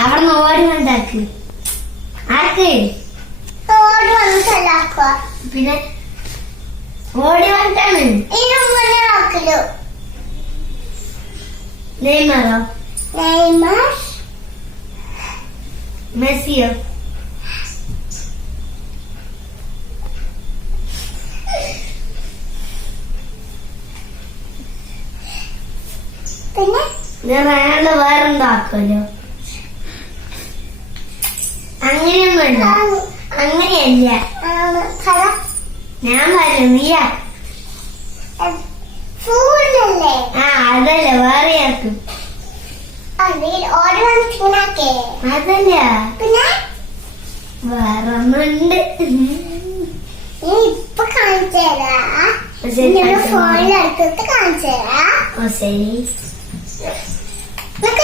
അവിടെ ഓടി ഉണ്ടാക്ക് ആർക്ക് ഓടി വന്നിട്ടല്ലാക്കുക പിന്നെ ഓടി വന്നിട്ടാണ് ആക്കലോ നെയ്മറോ നെയ്മർ മെസ്സിയോ പിന്നെ റൊണാൾഡോ വേറെന്താക്കുമല്ലോ അങ്ങനെയൊന്നുമല്ല അങ്ങനെയല്ല ഞാൻ പറഞ്ഞു നീയാ ഫൂളല്ലേ അതല്ല വേറെ ആക്കും ഓടി വന്നിട്ടിങ്ങനാക്കേ അതല്ല പിന്നെ വേറെ ഒന്നുണ്ട് നീ ഇപ്പൊ കാണിച്ചു തരാ ഫോണിൽ അടുത്തിട്ട് കാണിച്ചു തരാ ശരി